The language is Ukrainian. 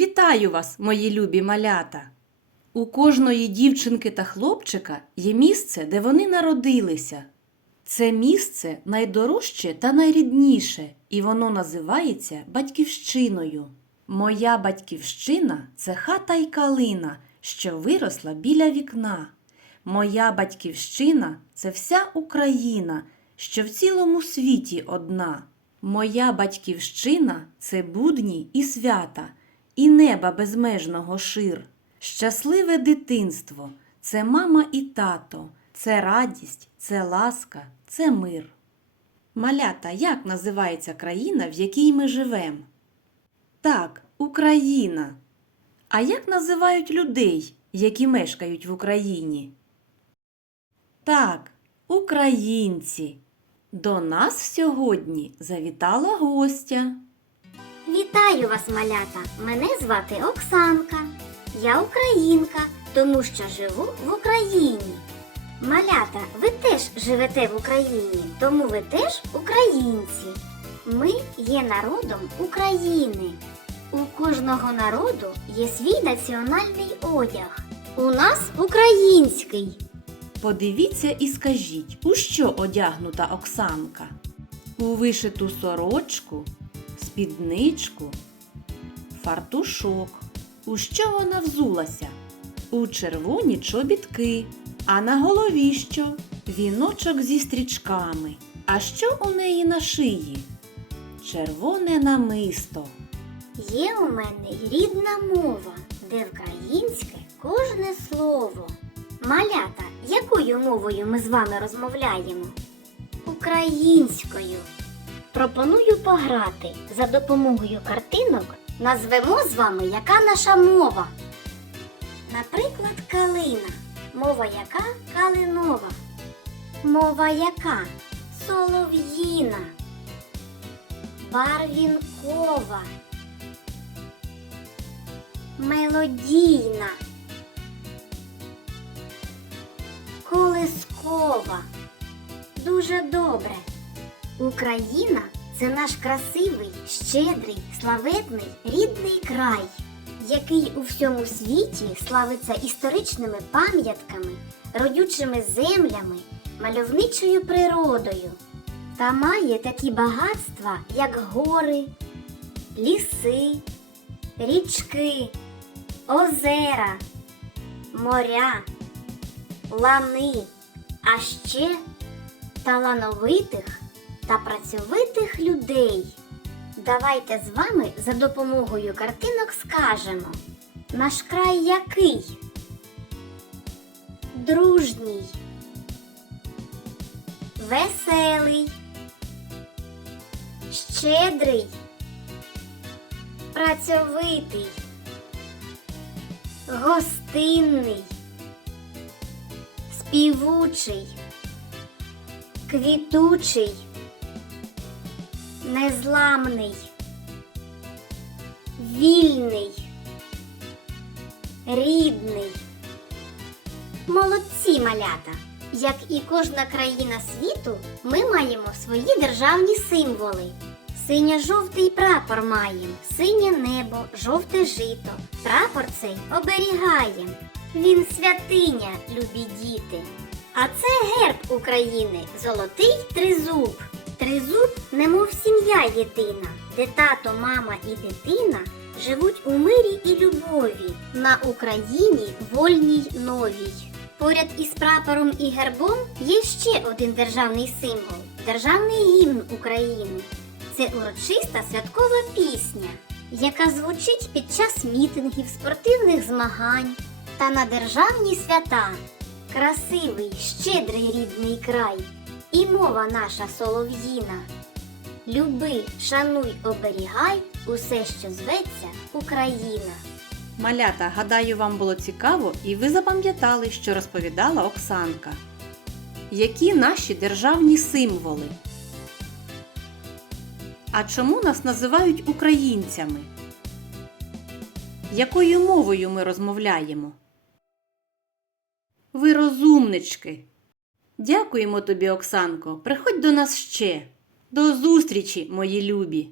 Вітаю вас, мої любі малята! У кожної дівчинки та хлопчика є місце, де вони народилися. Це місце найдорожче та найрідніше, і воно називається батьківщиною. Моя батьківщина це хата й калина, що виросла біля вікна. Моя батьківщина це вся Україна, що в цілому світі одна. Моя батьківщина це будні і свята, і неба безмежного шир. Щасливе дитинство це мама і тато, це радість, це ласка, це мир. Малята, як називається країна, в якій ми живемо? Так, Україна. А як називають людей, які мешкають в Україні? Так, українці. До нас сьогодні завітала гостя. Вітаю вас, малята! Мене звати Оксанка. Я українка, тому що живу в Україні. Малята, ви теж живете в Україні, тому ви теж українці. Ми є народом України. У кожного народу є свій національний одяг. У нас український. Подивіться і скажіть, у що одягнута Оксанка? У вишиту сорочку, спідничку, фартушок. У що вона взулася? У червоні чобітки. А на голові що? Віночок зі стрічками. А що у неї на шиї? Червоне намисто. Є у мене рідна мова, де українське кожне слово. Малята, якою мовою ми з вами розмовляємо? Українською. Пропоную пограти за допомогою картинок. Назвемо з вами, яка наша мова. Наприклад, калина. Мова яка калинова. Мова яка солов'їна. Барвінкова. Мелодійна. Колискова. Дуже добре. Україна це наш красивий, щедрий, славетний, рідний край, який у всьому світі славиться історичними пам'ятками, родючими землями, мальовничою природою та має такі багатства, як гори, ліси, річки, озера, моря, лани, а ще талановитих та працьовитих людей. Давайте з вами за допомогою картинок скажемо, наш край який? Дружній, веселий, щедрий, працьовитий, гостинний, співучий, квітучий, незламний, вільний, рідний. Молодці малята! Як і кожна країна світу, ми маємо свої державні символи. Синьо-жовтий прапор маємо, синє небо, жовте жито. Прапор цей оберігаєм. Він святиня, любі діти. А це герб України, золотий тризуб. Тризуб, немов сім'я єдина, де тато, мама і дитина живуть у мирі і любові на Україні вольній новій. Поряд із прапором і гербом є ще один державний символ державний гімн України. Це урочиста святкова пісня, яка звучить під час мітингів, спортивних змагань та на державні свята. Красивий, щедрий рідний край і мова наша солов'їна. Люби, шануй, оберігай усе, що зветься Україна. Малята, гадаю, вам було цікаво і ви запам'ятали, що розповідала Оксанка. Які наші державні символи? А чому нас називають українцями? Якою мовою ми розмовляємо? Ви розумнички. Дякуємо тобі, Оксанко. Приходь до нас ще. До зустрічі, мої любі!